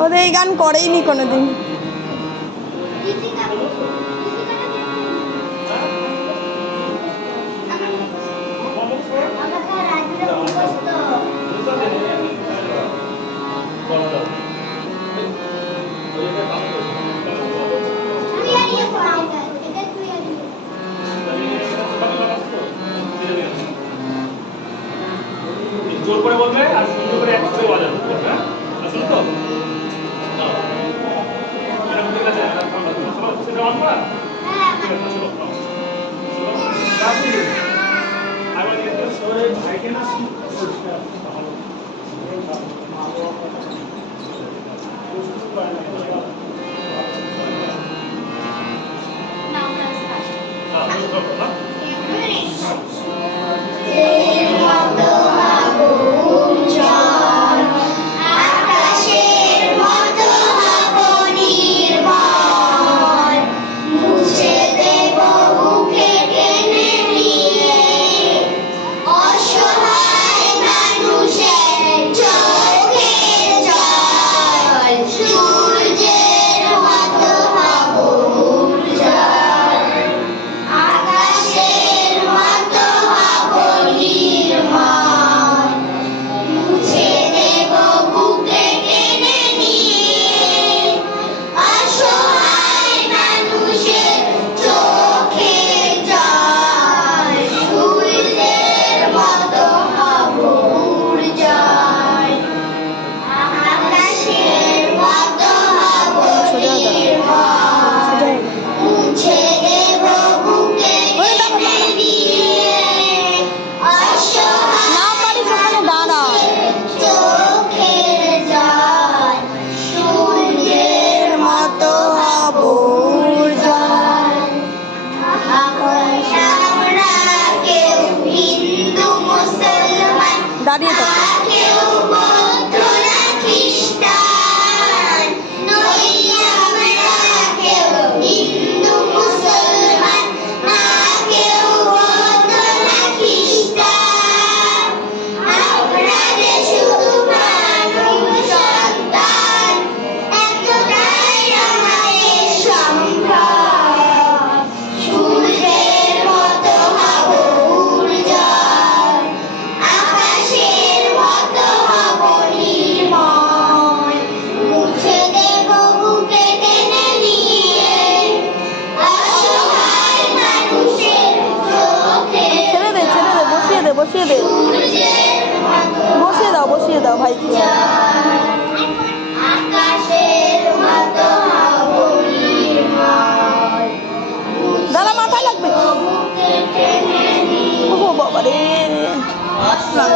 ওদের এই গান করেইনি কোনোদিন। জোর করে বলবে আর সুন্দর করে একসাথে বাজাবে, হ্যাঁ? আসুন তো ঠিক আছে, সেটা অন করা? হ্যাঁ, আবার দেখতে সবাই ভাইকে না দাঁড়িয়ে থাকো। বসিয়ে দাও ভাইকে। দাদা মাথায় লাগবে। ও বাবা রে।